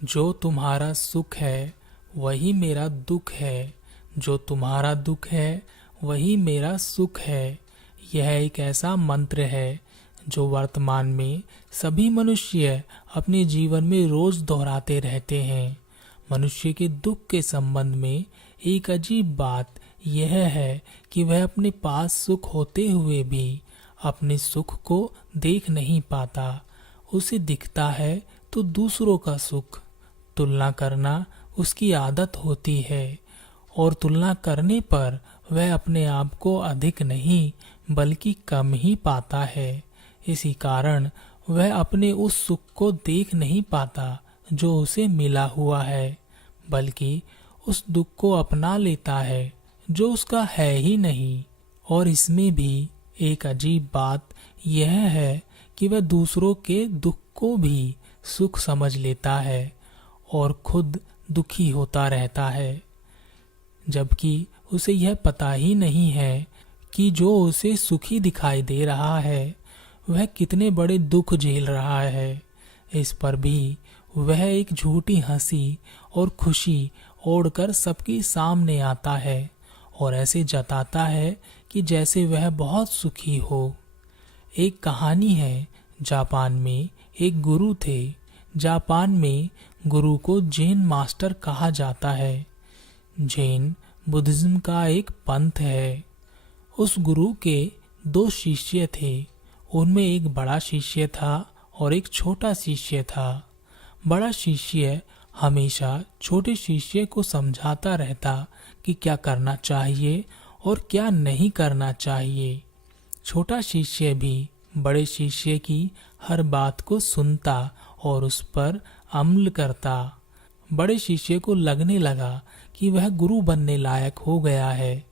जो तुम्हारा सुख है वही मेरा दुख है, जो तुम्हारा दुख है वही मेरा सुख है। यह एक ऐसा मंत्र है जो वर्तमान में सभी मनुष्य अपने जीवन में रोज दोहराते रहते हैं। मनुष्य के दुख के संबंध में एक अजीब बात यह है कि वह अपने पास सुख होते हुए भी अपने सुख को देख नहीं पाता। उसे दिखता है तो दूसरों का सुख। तुलना करना उसकी आदत होती है और तुलना करने पर वह अपने आप को अधिक नहीं बल्कि कम ही पाता है। इसी कारण वह अपने उस सुख को देख नहीं पाता जो उसे मिला हुआ है, बल्कि उस दुख को अपना लेता है जो उसका है ही नहीं। और इसमें भी एक अजीब बात यह है कि वह दूसरों के दुख को भी सुख समझ लेता है और खुद दुखी होता रहता है, जबकि उसे यह पता ही नहीं है कि जो उसे सुखी दिखाई दे रहा है वह कितने बड़े दुख झेल रहा है। इस पर भी वह एक झूठी हंसी और खुशी ओढ़कर सबके सामने आता है और ऐसे जताता है कि जैसे वह बहुत सुखी हो। एक कहानी है, जापान में एक गुरु थे। जापान में गुरु को जैन मास्टर कहा जाता है। जैन बुद्धिज्म का एक पंथ है। उस गुरु के दो शिष्य थे। उनमें एक बड़ा शिष्य था और एक छोटा शिष्य था। बड़ा शिष्य हमेशा छोटे शिष्य को समझाता रहता कि क्या करना चाहिए और क्या नहीं करना चाहिए। छोटा शिष्य भी बड़े शिष्य की हर बात को सुनता और उस पर अमल करता। बड़े शिष्य को लगने लगा कि वह गुरु बनने लायक हो गया है।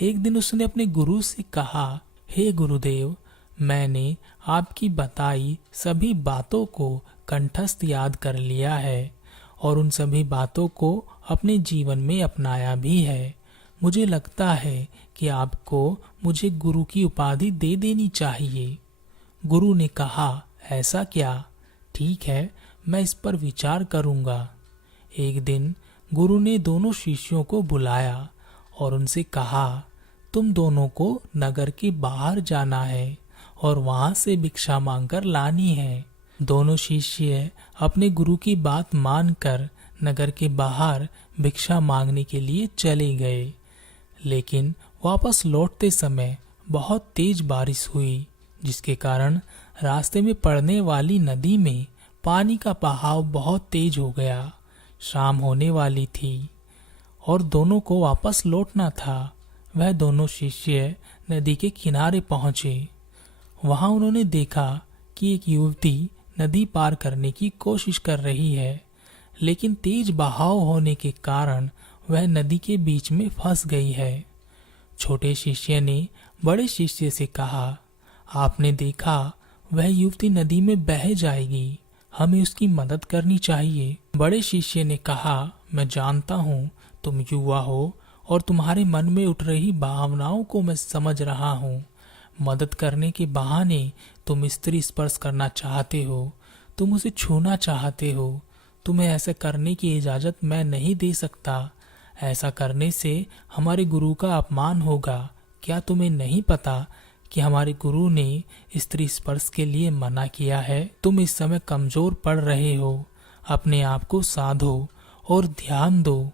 एक दिन उसने अपने गुरु से कहा, हे गुरुदेव, मैंने आपकी बताई सभी बातों को कंठस्थ याद कर लिया है और उन सभी बातों को अपने जीवन में अपनाया भी है। मुझे लगता है कि आपको मुझे गुरु की उपाधि दे देनी चाहिए। गुरु ने कहा, ऐसा क्या? ठीक है, मैं इस पर विचार करूंगा। एक दिन गुरु ने दोनों शिष्यों को बुलाया और उनसे कहा, तुम दोनों को नगर के बाहर जाना है और वहां से भिक्षा मांगकर लानी है। दोनों शिष्य अपने गुरु की बात मानकर नगर के बाहर भिक्षा मांगने के लिए चले गए। लेकिन वापस लौटते समय बहुत तेज बारिश हुई, जिसके कारण रास्ते में पड़ने वाली नदी में पानी का बहाव बहुत तेज हो गया। शाम होने वाली थी और दोनों को वापस लौटना था। वह दोनों शिष्य नदी के किनारे पहुंचे। वहां उन्होंने देखा कि एक युवती नदी पार करने की कोशिश कर रही है, लेकिन तेज बहाव होने के कारण वह नदी के बीच में फंस गई है। छोटे शिष्य ने बड़े शिष्य से कहा, आपने देखा वह युवती नदी में बह जाएगी, हमें उसकी मदद करनी चाहिए। बड़े शिष्य ने कहा, मैं जानता हूँ तुम युवा हो और तुम्हारे मन में उठ रही भावनाओं को मैं समझ रहा हूँ। मदद करने के बहाने तुम स्त्री स्पर्श करना चाहते हो, तुम उसे छूना चाहते हो। तुम्हें ऐसा करने की इजाजत मैं नहीं दे सकता। ऐसा करने से हमारे गुरु का अपमान होगा। क्या तुम्हें नहीं पता कि हमारे गुरु ने स्त्री स्पर्श के लिए मना किया है? तुम इस समय कमजोर पड़ रहे हो, अपने आप को साधो और ध्यान दो।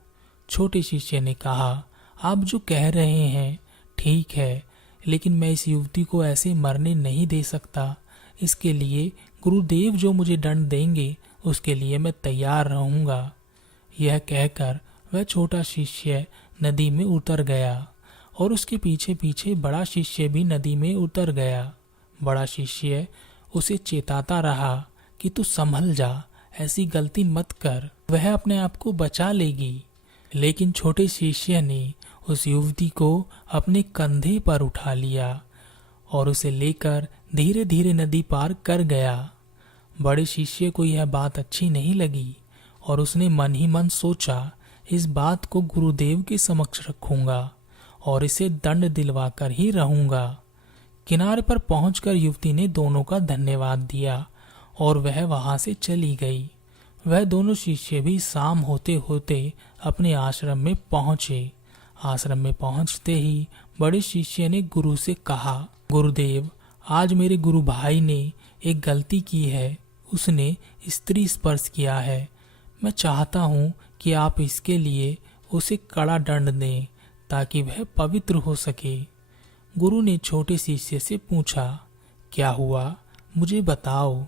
छोटे शिष्य ने कहा, आप जो कह रहे हैं ठीक है, लेकिन मैं इस युवती को ऐसे मरने नहीं दे सकता। इसके लिए गुरुदेव जो मुझे दंड देंगे उसके लिए मैं तैयार रहूंगा। यह कहकर वह छोटा शिष्य नदी में उतर गया और उसके पीछे पीछे बड़ा शिष्य भी नदी में उतर गया। बड़ा शिष्य उसे चेताता रहा कि तू संभल जा, ऐसी गलती मत कर, वह अपने आप को बचा लेगी। लेकिन छोटे शिष्य ने उस युवती को अपने कंधे पर उठा लिया और उसे लेकर धीरे धीरे नदी पार कर गया। बड़े शिष्य को यह बात अच्छी नहीं लगी और उसने मन ही मन सोचा, इस बात को गुरुदेव के समक्ष रखूंगा और इसे दंड दिलवाकर ही रहूंगा। किनारे पर पहुंचकर युवती ने दोनों का धन्यवाद दिया और वह वहां से चली गई। वह दोनों शिष्य भी शाम होते होते अपने आश्रम में पहुंचे। आश्रम में पहुंचते ही बड़े शिष्य ने गुरु से कहा, गुरुदेव, आज मेरे गुरु भाई ने एक गलती की है। उसने स्त्री स्पर्श किया है। मैं चाहता हूँ कि आप इसके लिए उसे कड़ा दंड दें ताकि वह पवित्र हो सके। गुरु ने छोटे शिष्य से पूछा, क्या हुआ, मुझे बताओ।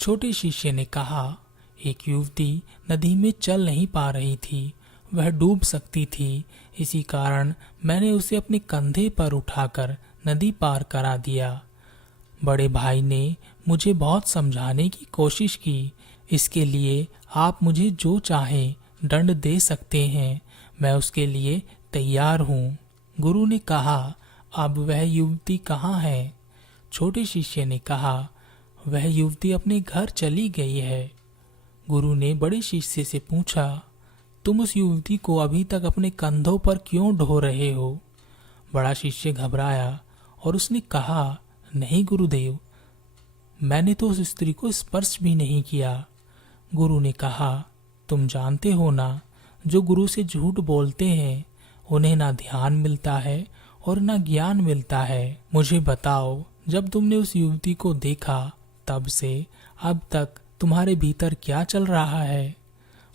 छोटे शिष्य ने कहा, एक युवती नदी में चल नहीं पा रही थी, वह डूब सकती थी। इसी कारण मैंने उसे अपने कंधे पर उठाकर नदी पार करा दिया। बड़े भाई ने मुझे बहुत समझाने की कोशिश की। इसके लिए आप मुझे जो चाहें दंड दे सकते हैं, मैं उसके लिए तैयार हूँ। गुरु ने कहा, अब वह युवती कहाँ है? छोटे शिष्य ने कहा, वह युवती अपने घर चली गई है। गुरु ने बड़े शिष्य से पूछा, तुम उस युवती को अभी तक अपने कंधों पर क्यों ढो रहे हो? बड़ा शिष्य घबराया और उसने कहा, नहीं गुरुदेव, मैंने तो उस स्त्री को स्पर्श भी नहीं किया। गुरु ने कहा, तुम जानते हो ना, जो गुरु से झूठ बोलते हैं उन्हें ना ध्यान मिलता है और ना ज्ञान मिलता है। मुझे बताओ, जब तुमने उस युवती को देखा तब से अब तक तुम्हारे भीतर क्या चल रहा है?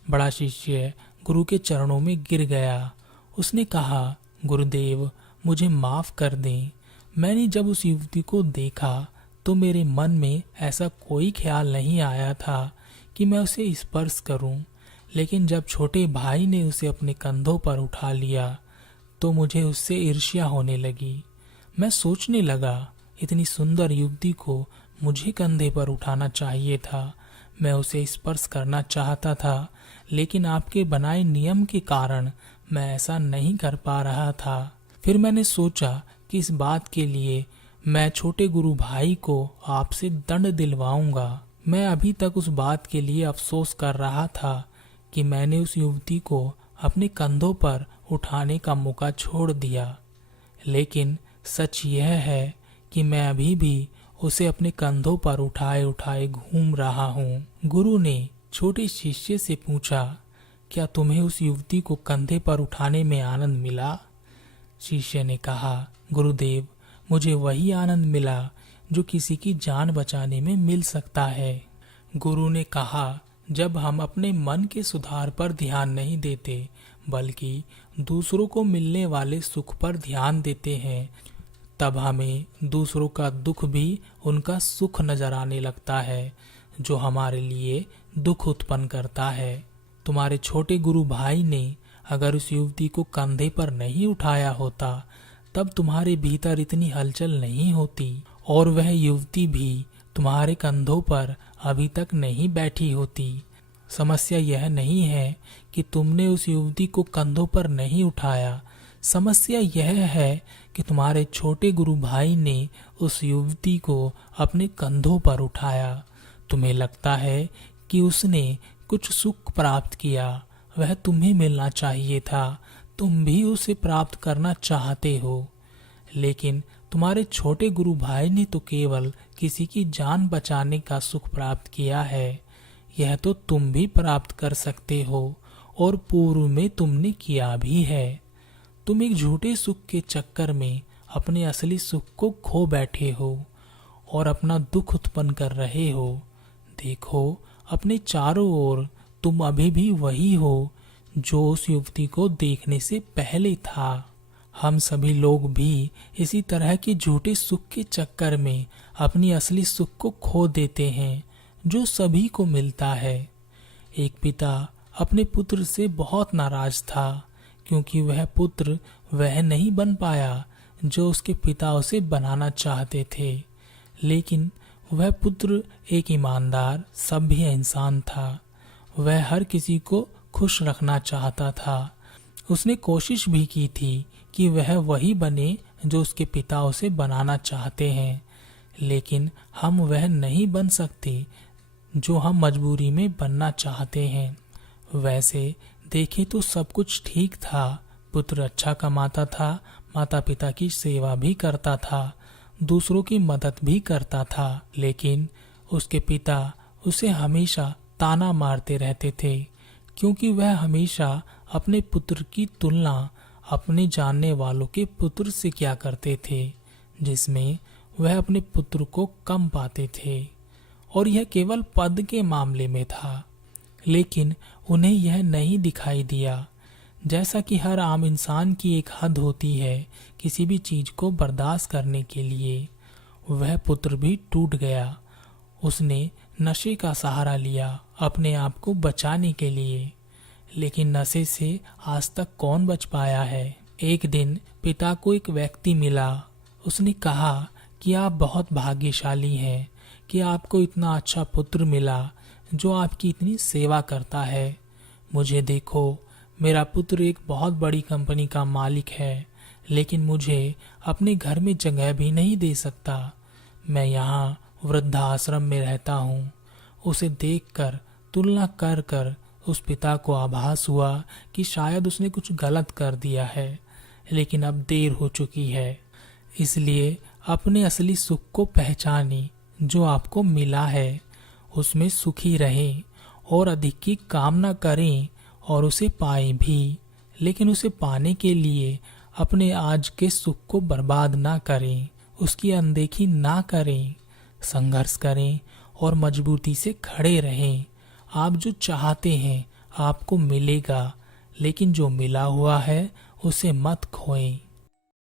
बड़ा शिष्य गुरु के चरणों में गिर गया। उसने कहा, गुरुदेव, मुझे माफ कर दें। मैंने जब उस युवती को देखा तो मेरे मन में ऐसा कोई ख्याल नहीं आया था कि मैं उसे स्पर्श करूं, लेकिन जब छोटे भाई ने उसे अपने कंधों पर उठा लिया तो मुझे उससे ईर्ष्या होने लगी। मैं सोचने लगा, इतनी सुंदर युवती को मुझे कंधे पर उठाना चाहिए था। मैं उसे स्पर्श करना चाहता था, लेकिन आपके बनाए नियम के कारण मैं ऐसा नहीं कर पा रहा था। फिर मैंने सोचा कि इस बात के लिए मैं छोटे गुरु भाई को आपसे दंड दिलवाऊंगा। मैं अभी तक उस बात के लिए अफसोस कर रहा था कि मैंने उस युवती को अपने कंधों पर उठाने का मौका छोड़ दिया, लेकिन सच यह है कि मैं अभी भी उसे अपने कंधों पर उठाए उठाए घूम रहा हूँ। गुरु ने छोटे शिष्य से पूछा, क्या तुम्हें उस युवती को कंधे पर उठाने में आनंद मिला? शिष्य ने कहा, गुरुदेव, मुझे वही आनंद मिला जो किसी की जान बचाने में मिल सकता है। गुरु ने कहा, जब हम अपने मन के सुधार पर ध्यान नहीं देते बल्कि दूसरों को मिलने वाले सुख पर ध्यान देते हैं, तब हमें दूसरों का दुख भी उनका सुख नजर आने लगता है, जो हमारे लिए दुख उत्पन्न करता है। तुम्हारे छोटे गुरु भाई ने अगर उस युवती को कंधे पर नहीं उठाया होता तब तुम्हारे भीतर इतनी हलचल नहीं होती और वह युवती भी तुम्हारे कंधों पर अभी तक नहीं बैठी होती। समस्या यह नहीं है कि तुमने उस युवती को कंधों पर नहीं उठाया, समस्या यह है कि तुम्हारे छोटे गुरु भाई ने उस युवती को अपने कंधों पर उठाया। तुम्हें लगता है कि उसने कुछ सुख प्राप्त किया, वह तुम्हें मिलना चाहिए था, तुम भी उसे प्राप्त करना चाहते हो, लेकिन तुम्हारे छोटे गुरु भाई ने तो केवल किसी की जान बचाने का सुख प्राप्त किया है। यह तो तुम भी प्राप्त कर सकते हो और पूर्व में तुमने किया भी है। तुम एक झूठे सुख के चक्कर में अपने असली सुख को खो बैठे हो और अपना दुख उत्पन्न कर रहे हो। देखो, अपने चारों ओर तुम अभी भी वही हो जो उस युवती को देखने से पहले था। हम सभी लोग भी इसी तरह के झूठे सुख के चक्कर में अपनी असली सुख को खो देते हैं जो सभी को मिलता है। एक पिता अपने पुत्र से बहुत नाराज था क्योंकि वह पुत्र वह नहीं बन पाया जो उसके पिता उसे बनाना चाहते थे, लेकिन वह पुत्र एक ईमानदार सभ्य इंसान था। वह हर किसी को खुश रखना चाहता था। उसने कोशिश भी की थी कि वह वही बने जो उसके पिता उसे बनाना चाहते हैं, लेकिन हम वह नहीं बन सकते जो हम मजबूरी में बनना चाहते हैं। वैसे देखें तो सब कुछ ठीक था। पुत्र अच्छा कमाता था, माता पिता की सेवा भी करता था, दूसरों की मदद भी करता था, लेकिन उसके पिता उसे हमेशा ताना मारते रहते थे, क्योंकि वह हमेशा अपने पुत्र की तुलना अपने जानने वालों के पुत्र से किया करते थे, जिसमें वह अपने पुत्र को कम पाते थे। और यह केवल पद के मामले में था, लेकिन उन्हें यह नहीं दिखाई दिया। जैसा कि हर आम इंसान की एक हद होती है किसी भी चीज को बर्दाश्त करने के लिए, वह पुत्र भी टूट गया। उसने नशे का सहारा लिया अपने आप को बचाने के लिए, लेकिन नशे से आज तक कौन बच पाया है। एक दिन पिता को एक व्यक्ति मिला। उसने कहा कि आप बहुत भाग्यशाली हैं कि आपको इतना अच्छा पुत्र मिला जो आपकी इतनी सेवा करता है। मुझे देखो, मेरा पुत्र एक बहुत बड़ी कंपनी का मालिक है, लेकिन मुझे अपने घर में जगह भी नहीं दे सकता। मैं यहाँ वृद्धाश्रम में रहता हूँ। उसे देखकर, तुलना कर कर उस पिता को आभास हुआ कि शायद उसने कुछ गलत कर दिया है, लेकिन अब देर हो चुकी है। इसलिए अपने असली सुख को पहचानें जो आपको मिला है, उसमें सुखी रहें और अधिक की कामना करें और उसे पाएं भी, लेकिन उसे पाने के लिए अपने आज के सुख को बर्बाद ना करें, उसकी अनदेखी ना करें। संघर्ष करें और मजबूती से खड़े रहें। आप जो चाहते हैं आपको मिलेगा, लेकिन जो मिला हुआ है उसे मत खोएं।